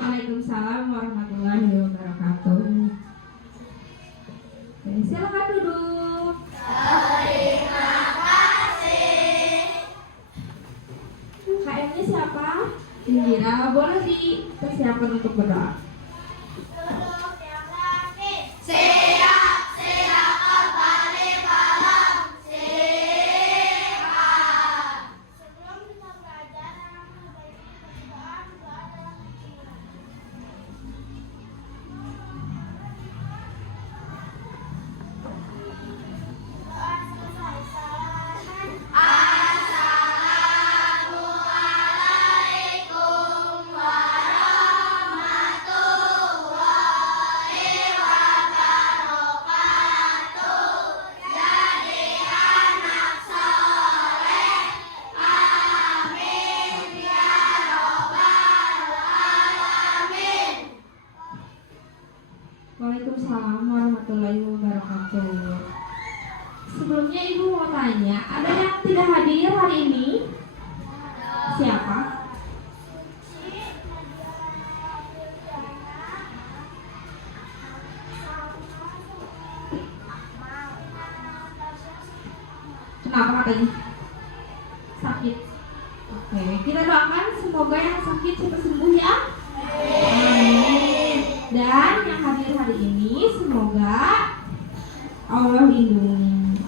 Waalaikumsalam warahmatullahi wabarakatuh. Oke, silakan duduk. Terima kasih. KM-nya siapa? Indira. Boleh dipersiapkan untuk berdoa. Duduk yang rapi. Siap, siap kembali paham. Siap. Sebelum kita belajar, lebih baik berdoa adalah pikiran. Doa selesai. Salaman. Assalamualaikum warahmatullahi wabarakatuh. Jadi anak soleh, amin ya robbal alamin. Waalaikumsalam warahmatullahi wabarakatuh. Sebelumnya Ibu mau tanya, ada yang tidak hadir hari ini? Siapa? Suci, Nadia Fitriana, Kenapa katanya? Sakit. Oke, kita doakan semoga yang sakit cepat sembuh ya. Amin. Dan yang hadir hari ini semoga Allah lindungi.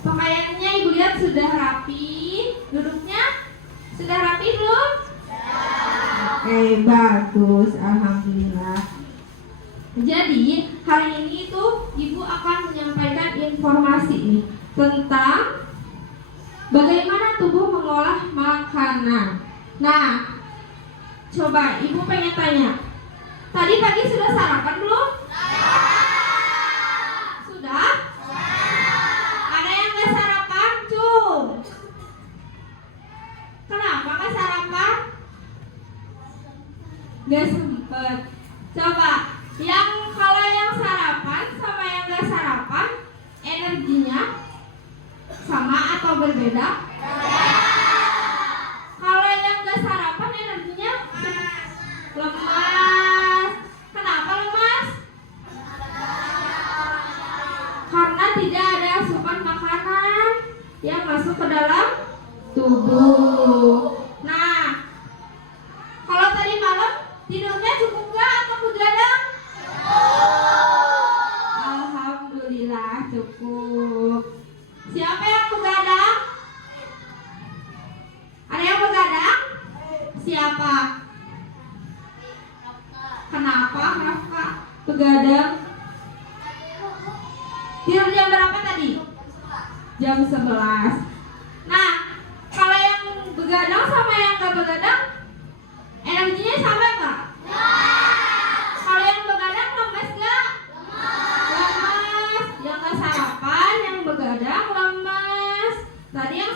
Pakaiannya Ibu lihat sudah rapi, duduknya sudah rapi belum? Oke, bagus, alhamdulillah. Jadi hari ini tuh Ibu akan menyampaikan informasi nih tentang bagaimana tubuh mengolah makanan. Nah, coba Ibu pengen tanya, tadi pagi sudah sarapan belum? Sudah? Ada yang gak sarapan? Cung. Kenapa gak sarapan? Gak sempet. Coba, kalau yang sarapan sama yang gak sarapan, energinya sama atau berbeda? Kalau yang gak sarapan energinya lemas. Kenapa lemas? Karena tidak ada asupan makanan yang masuk ke dalam tubuh. Nah, kalau tadi malam tidurnya cukup gak atau begadang? Alhamdulillah cukup. Siapa yang begadang? Ada yang begadang? Siapa? Kenapa Rafka begadang? Tidur jam berapa tadi? Jam 11. Nah, kalau yang begadang sama yang gak begadang, energinya sama gak? Kalau yang begadang lemes gak? Lemes. Yang gak sarapan, yang begadang lemes. Tadi yang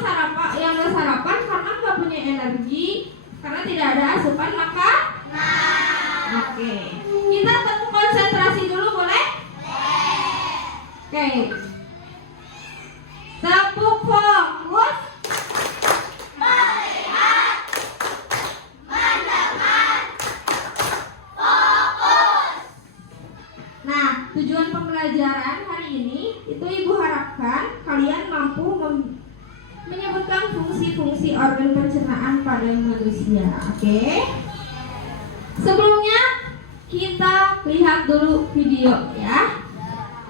gak sarapan karena gak punya energi, karena tidak ada asupan makan. Oke, kita konsentrasi dulu boleh? Oke. Tepuk fokus. Melihat, mendengar, fokus. Nah, tujuan pembelajaran hari ini itu Ibu harapkan kalian mampu menyebutkan fungsi-fungsi organ pencernaan pada manusia. Oke? Sebelumnya kita lihat dulu video ya.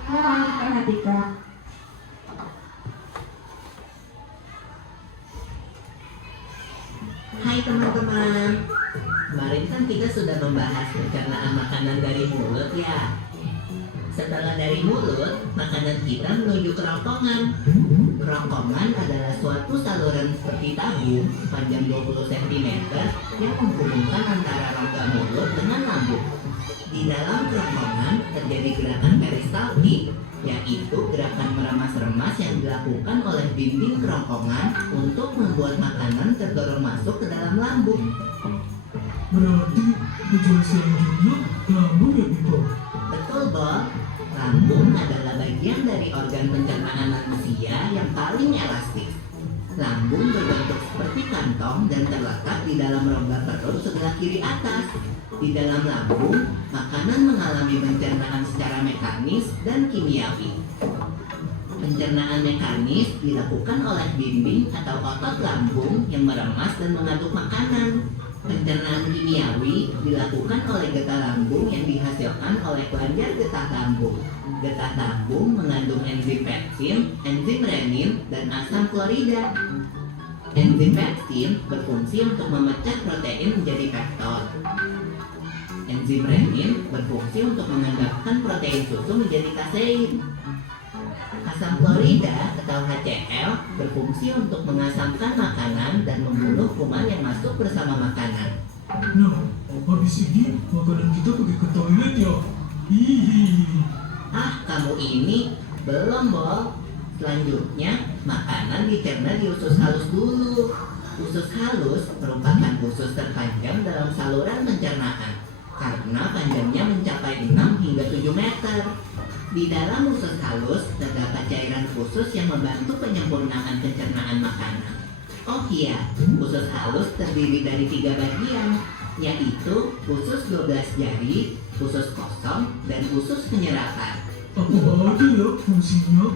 Mohon diperhatikan. Hai teman-teman, kemarin kan kita sudah membahas pencernaan makanan dari mulut ya. Setelah dari mulut, makanan kita menuju kerongkongan. Kerongkongan adalah suatu saluran seperti tabung panjang 20 cm yang menghubungkan antara rongga mulut dengan lambung. Di dalam kerongkongan terjadi gerakan peristaltik, yaitu gerakan meremas-remas yang dilakukan oleh dinding kerongkongan untuk membuat makanan terdorong masuk ke dalam lambung. Berarti tujuan selanjutnya lambung ya Bito? Betul, Bob. Lambung adalah bagian dari organ pencernaan manusia yang paling elastis. Lambung berbentuk seperti kantong dan terletak di dalam rongga perut sebelah kiri atas. Di dalam lambung, makanan mengalami pencernaan secara mekanis dan kimiawi. Pencernaan mekanis dilakukan oleh dinding atau otot lambung yang meremas dan mengaduk makanan. Pencernaan kimiawi dilakukan oleh getah lambung yang dihasilkan oleh kelenjar getah lambung. Getah lambung mengandung enzim pepsin, enzim renin, dan asam klorida. Enzim pepsin berfungsi untuk memecah protein menjadi peptol. Enzim renin berfungsi untuk mengendapkan protein susu menjadi kasein. Asam klorida atau HCl berfungsi untuk mengasamkan makanan dan membunuh kuman yang masuk bersama makanan. Nah, habis ini makanan kita pergi ke toilet ya. Hihi. Ah, kamu ini belum, Bol. Selanjutnya, makanan dicerna di usus halus dulu. Usus halus merupakan usus terpanjang dalam saluran pencernaan karena panjangnya mencapai 6 hingga 7 meter. Di dalam usus halus terdapat cairan khusus yang membantu penyempurnaan pencernaan makanan. Oh iya, usus halus terdiri dari 3 bagian, yaitu usus 12 jari, usus kosong, dan usus penyerapan. Apa aja ya fungsinya?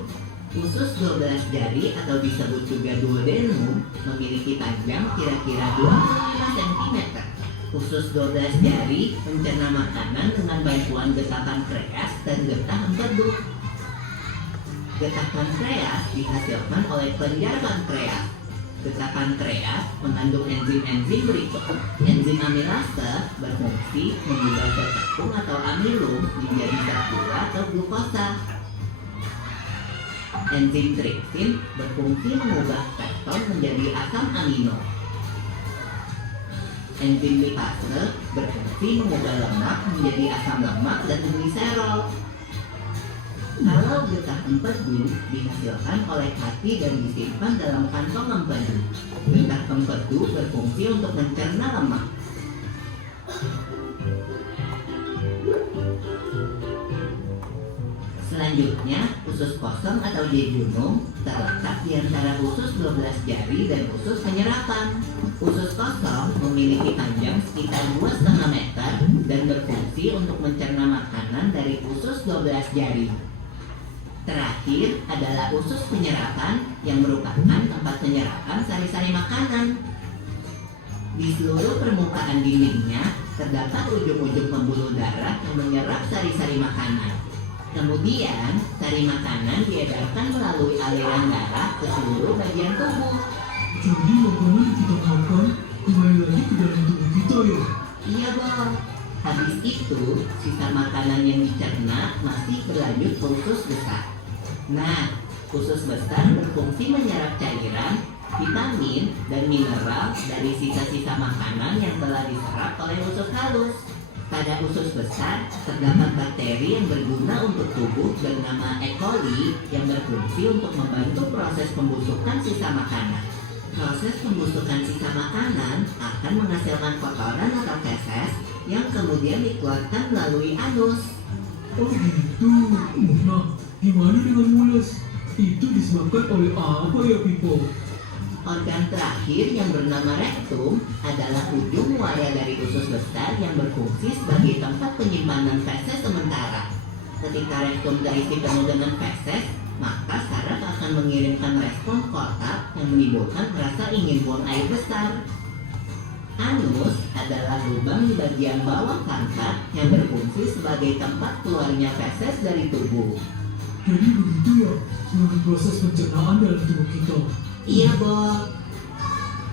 Usus 12 jari atau disebut juga duodenum memiliki panjang kira-kira 25 cm. Usus 12 jari mencerna makanan dengan bantuan getah pankreas dan getah empedu. Getah pankreas dihasilkan oleh kelenjar pankreas. Getah pankreas mengandung enzim-enzim berikut. Enzim amilase berfungsi mengubah zat tepung atau amilum menjadi zat gula atau glukosa. Enzim tripsin berfungsi mengubah pepton menjadi asam amino. Enzim lipase berfungsi mengubah lemak menjadi asam lemak dan gliserol. Kalau getah empedu dihasilkan oleh hati dan disimpan dalam kantong empedu. Getah empedu berfungsi untuk mencerna lemak. Selanjutnya, usus kosong atau jejunum terletak di antara usus 12 jari dan usus penyerapan. Usus kosong memiliki panjang sekitar 2,5 meter dan berfungsi untuk mencerna makanan dari usus 12 jari. Terakhir adalah usus penyerapan yang merupakan tempat penyerapan sari-sari makanan. Di seluruh permukaan dindingnya terdapat ujung-ujung pembuluh darah yang menyerap sari-sari makanan. Kemudian, sari makanan diedarkan melalui aliran darah ke seluruh bagian tubuh. Jadi makanan yang kita makan kembali lagi ke dalam tubuh kita ya? Iya, Bol. Habis itu, sisa makanan yang dicerna masih berlanjut ke usus besar. Nah, usus besar berfungsi menyerap cairan, vitamin, dan mineral dari sisa-sisa makanan yang telah diserap oleh usus halus. Pada usus besar, terdapat bakteri yang berguna untuk tubuh bernama E. coli yang berfungsi untuk membantu proses pembusukan sisa makanan. Proses pembusukan sisa makanan akan menghasilkan kotoran atau feses yang kemudian dikeluarkan melalui anus. Oh gitu. Nah, gimana dengan mules? Itu disebabkan oleh apa ya, Pipo? Organ terakhir yang bernama rektum adalah ujung muara dari usus besar yang berfungsi sebagai tempat penyimpanan feses sementara. Ketika rektum terisi penuh dengan feses, maka saraf akan mengirimkan respon kotak yang menimbulkan rasa ingin buang air besar. Anus adalah lubang di bagian bawah pantat yang berfungsi sebagai tempat keluarnya feses dari tubuh. Jadi begitu ya, seluruh proses pencernaan dalam tubuh kita. Iya, Bol.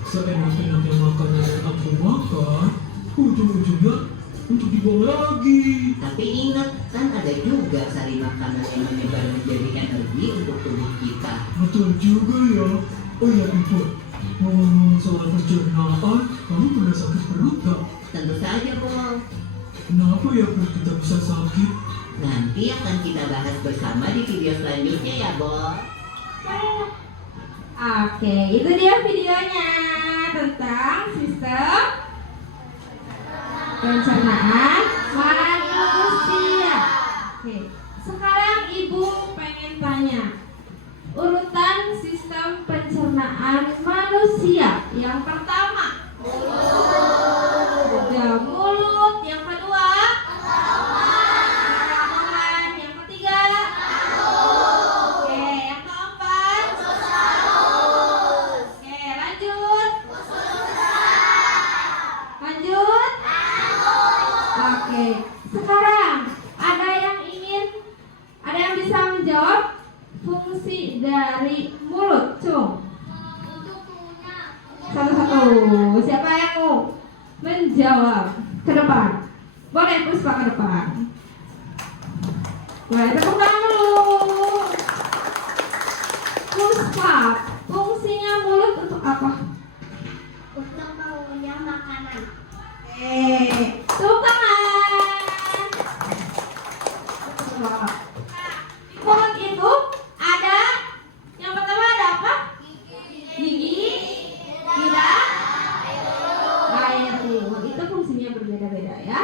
Seenak-enaknya makanan yang aku makan, ujung-ujungnya untuk dibuang lagi. Tapi ingat, kan ada juga sari makanan yang menyebar menjadi energi untuk tubuh kita. Betul juga ya. Oh ya, Pipo, ngomong soal pencernaan, kamu pernah sakit perut gak? Tentu saja, Bol. Kenapa ya perut kita bisa sakit? Nanti akan kita bahas bersama di video selanjutnya ya, Bol. Oke, itu dia videonya tentang sistem pencernaan manusia. Oke, sekarang Ibu pengen tanya urutan sistem pencernaan pencernaan manusia. Yang pertama, bedah mulut. Yang kedua, kerongkongan. Yang ketiga, oke. Yang keempat, oke. Lanjut. Lanjut. Oke. Sekarang ada yang bisa menjawab fungsi dari mulut, Cung? Satu-satu. Siapa yang mau menjawab? Ke depan. Boleh Puspa ke depan. Boleh tepuk tangan dulu. Puspa, fungsinya mulut untuk apa? Untuk mengunyah makanan. Tepuk tangan. Di mulut itu ada, yang pertama ada apa? Gigi, lidah, air liur. Itu fungsinya berbeda-beda ya.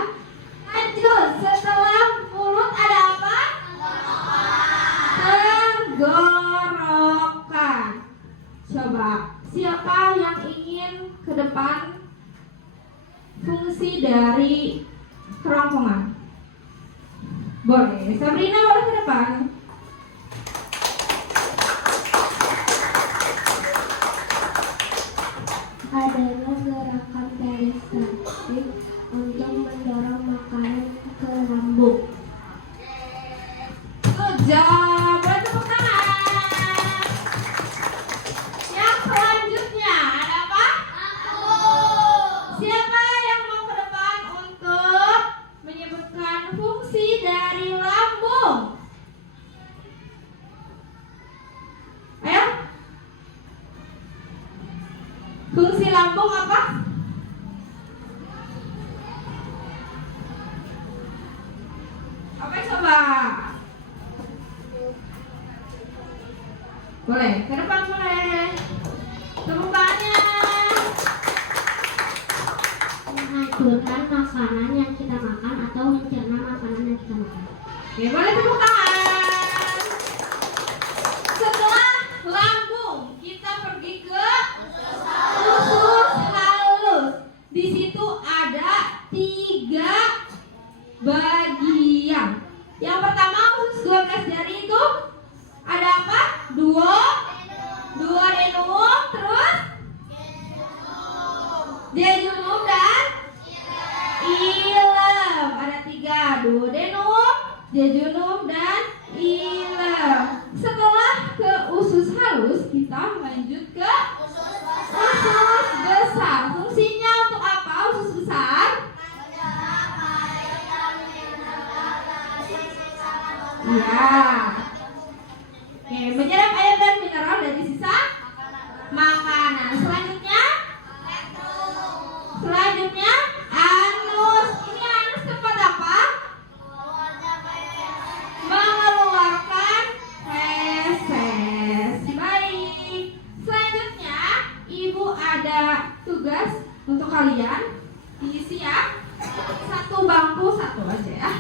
Lanjut, setelah mulut ada apa? Tenggorokan. Coba, siapa yang ingin ke depan fungsi dari kerongkongan? Boleh, Sabrina boleh ke depan. Adalah gerakan peristaltik untuk mendorong makanan ke lambung. Good job, boleh tepuk tangan. Yang selanjutnya ada apa? Siapa yang mau ke depan untuk menyebutkan fungsi dari lambung? Ayo. Fungsi lambung apa? Apa coba? Boleh, ke depan boleh. Tepuk tangannya. Menghancurkan makanan yang kita makan atau mencerna makanan yang kita makan. Oke, boleh tepuk tangan. Setelah lambung, kita pergi ke usus halus. Di situ ada 3 bagian. Yang pertama usus 12 jari itu ada apa? 2 denum, terus jejunum dan ilem. Ada 3, duodenum, jejunum dan ilem. Setelah ke usus halus, kita lanjut ke usus besar. Fungsinya untuk apa usus besar? Ya. Oke, menyerap air dan mineral dari sisa makanan. Selanjutnya anus. Ini anus tempat apa? Mengeluarkan feses. Baik. Selanjutnya ibu ada tugas untuk kalian. Diisi ya. 1 bangku 1 aja ya.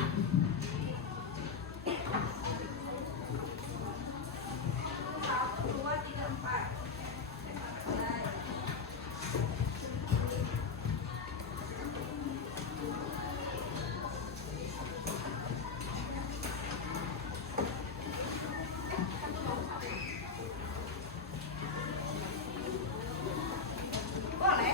Boleh.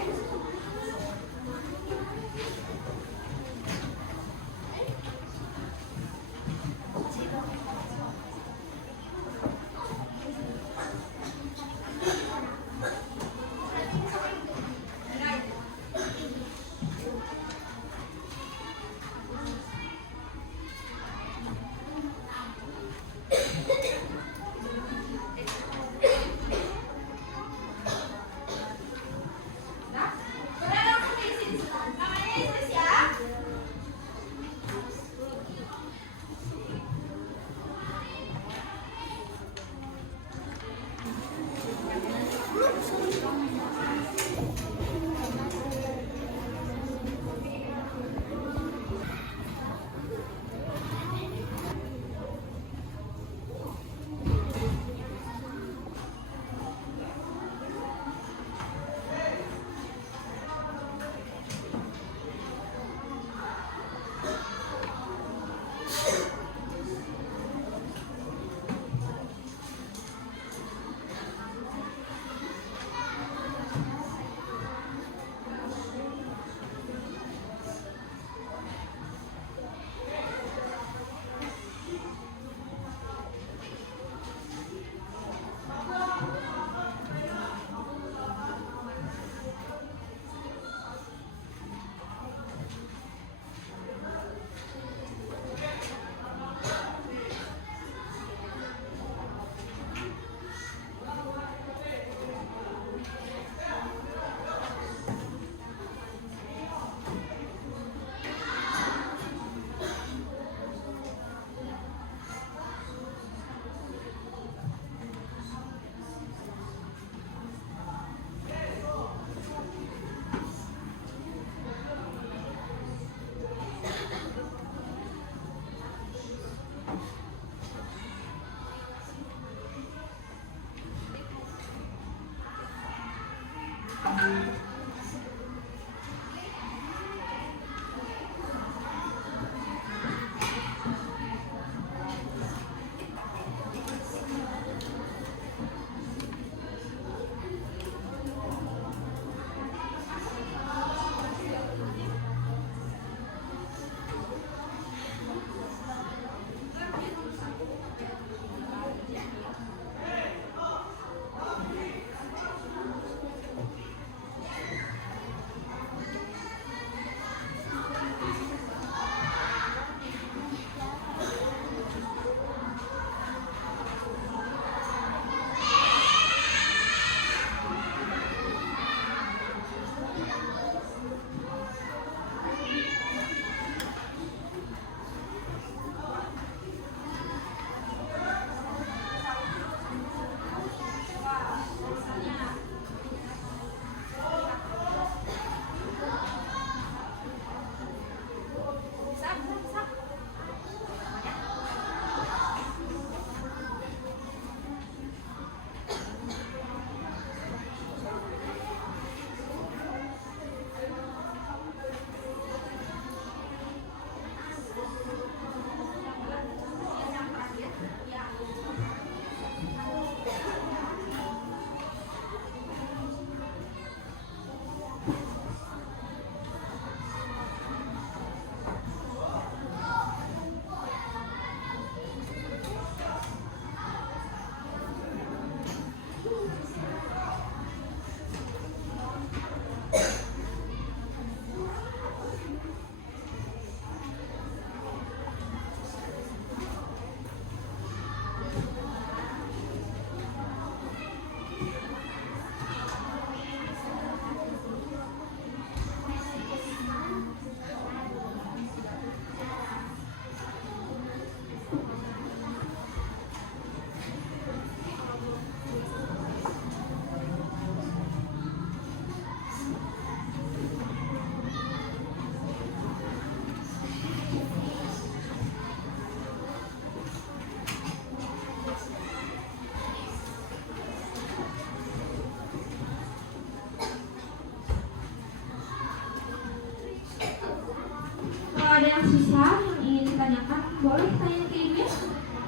yang susah yang ingin ditanyakan? Boleh tanya ke ibu ya?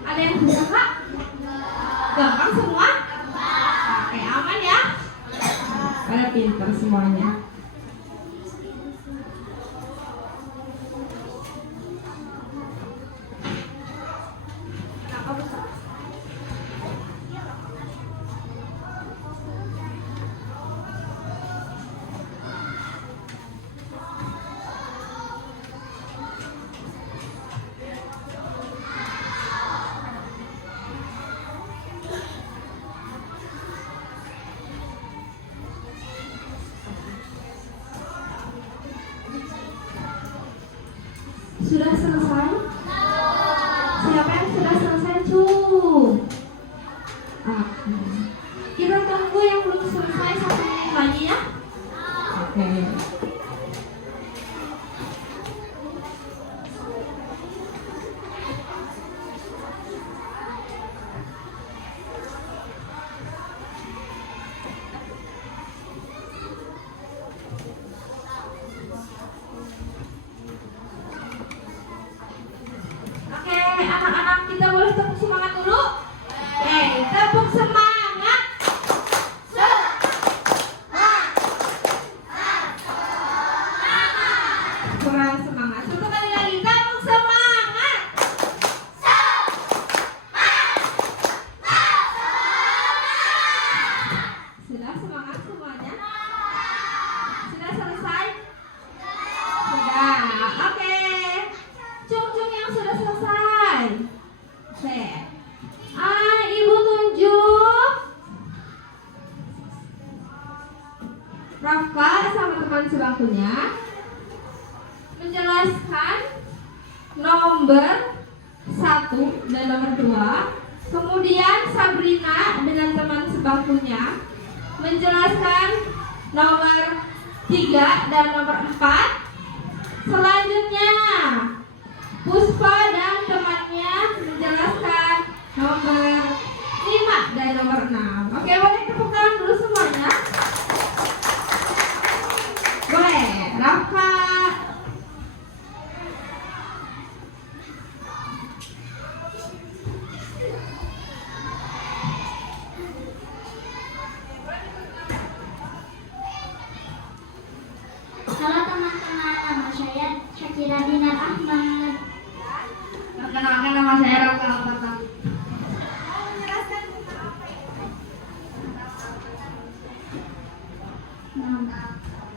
Ada yang susah kak? Gampang semua? Oke, aman ya? Pada pintar semuanya. Kenapa besar? Sudah selesai? Siapa yang sudah selesai? Oke. Kita tunggu yang belum selesai 1 menit lagi ya. Oke. Oke, anak-anak kita boleh tepuk semangat dulu? Oke, tepuk semangat. Kurang semangat. Satu kali lagi, tepuk semangat. Sudah semangat semuanya? Sudah selesai? Sudah. Oke. Cung-cung yang sudah selesai. Oke. Ibu tunjuk. Rafka sama teman sebangkunya menjelaskan nomor 1 dan nomor 2. Kemudian Sabrina dengan teman sebangkunya menjelaskan nomor 3 dan nomor 4. Selanjutnya Puspa dan temannya menjelaskan nomor 5 dan nomor 6. Oke, boleh tepuk tangan dulu semuanya? Boleh, Rafa. Halo teman-teman, nama saya Syakira Dinar Ahmad. Perkenalkan, nama saya Rafa Al-Fatah.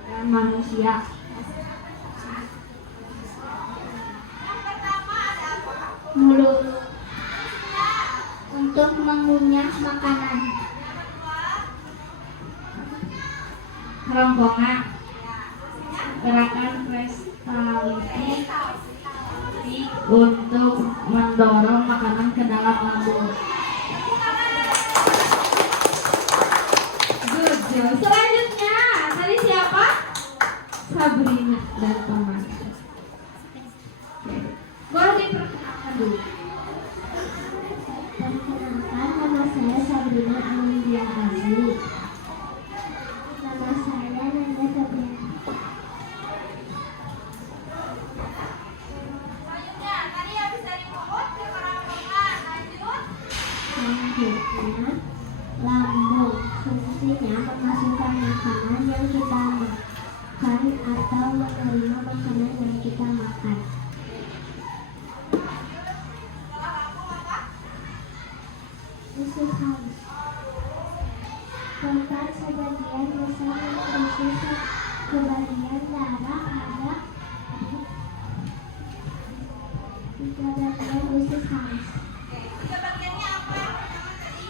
Dan manusia. Mulut untuk mengunyah makanan. Kerongkongan. Gerakan prestalisi untuk mendorong makanan ke dalam lambung. Good job. Selanjutnya, tadi siapa? Sabrina dan teman. Boleh diperkenalkan dulu. Perkenalkan, nama saya Sabrina Amelia Azli. Nama saya Nanda Sabrina. Selanjutnya, tadi habis dari mulut ke kerongkongan. Lanjut. Selanjutnya, lambung. Fungsinya memasukkan makanan yang kita makan atau menerima makanan yang kita makan. Usus halus. Tempat sebagian besar nutrisi kebagian darah ada tiga bagian usus halus. Tiga bagiannya apa yang pertama tadi?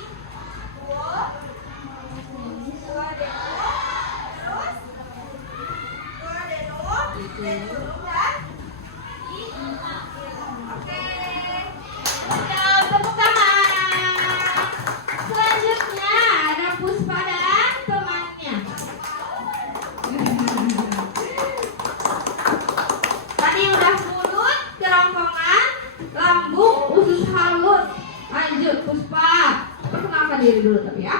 Mulut, dua denum, terus dua denum dan oke. Ya, tepuk tangan. Selanjutnya ada Puspa dan temannya. Tadi udah mulut, kerongkongan, lambung, usus halus. Lanjut Puspa. Perkenalkan diri dulu tapi ya.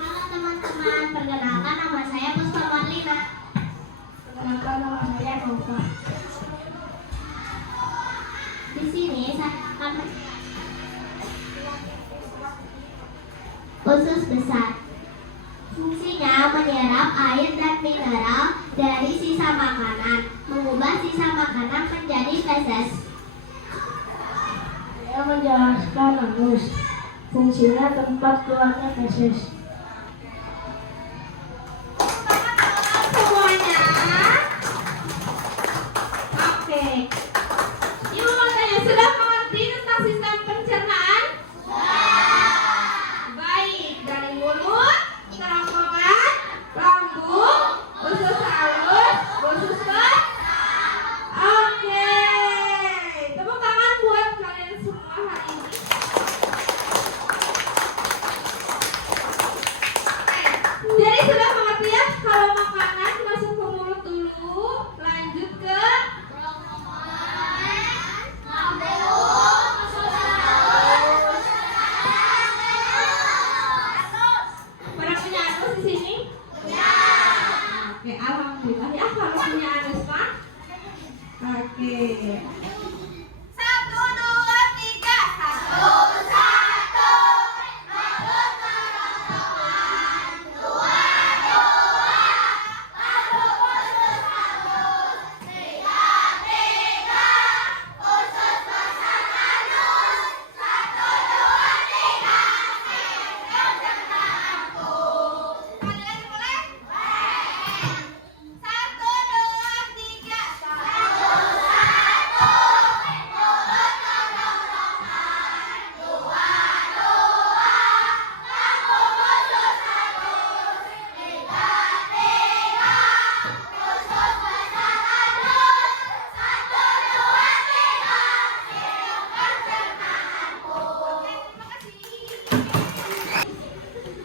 Halo teman-teman, perkenalkan nama saya Puspa Marlina. Perkenalkan nama saya Nova. dari sisa makanan, mengubah sisa makanan menjadi feses. Saya menjelaskan anus. Fungsinya tempat keluarnya feses. Semuanya. Oke. Ibu mau tanya, sudah mengerti tentang sistem pencernaan? Baik, dari mulut, kerongkongan, lambung, usus halus, usus besar. Oke. Tepuk tangan buat kalian semua hari ini. Jadi sudah mengerti ya, kalau makanan masuk ke mulut dulu, lanjut ke pada punya anus di sini? Ya. Oke, alhamdulillah ya kalau punya anus mah. Oke. 1, 2, 3, 1.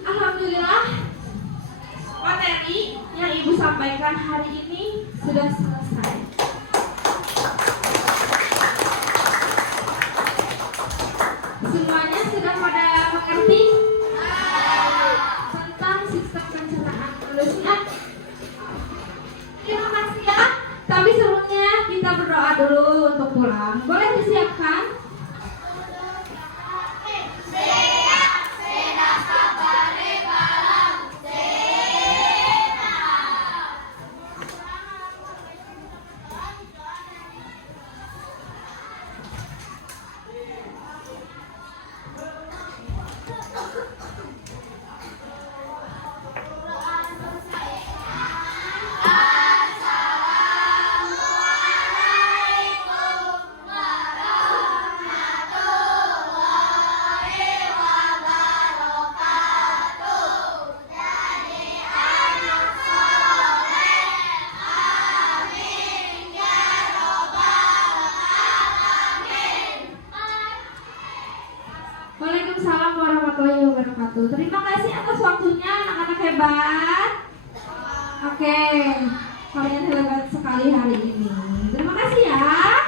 Alhamdulillah, materi yang Ibu sampaikan hari ini sudah selesai. Semuanya sudah pada mengerti tentang sistem pencernaan halusnya. Terima kasih ya. Tapi sebelumnya kita berdoa dulu untuk pulang. Boleh disiapkan? Waalaikumsalam warahmatullahi wabarakatuh. Terima kasih atas waktunya anak-anak hebat. Oke, kalian hebat sekali hari ini. Terima kasih ya.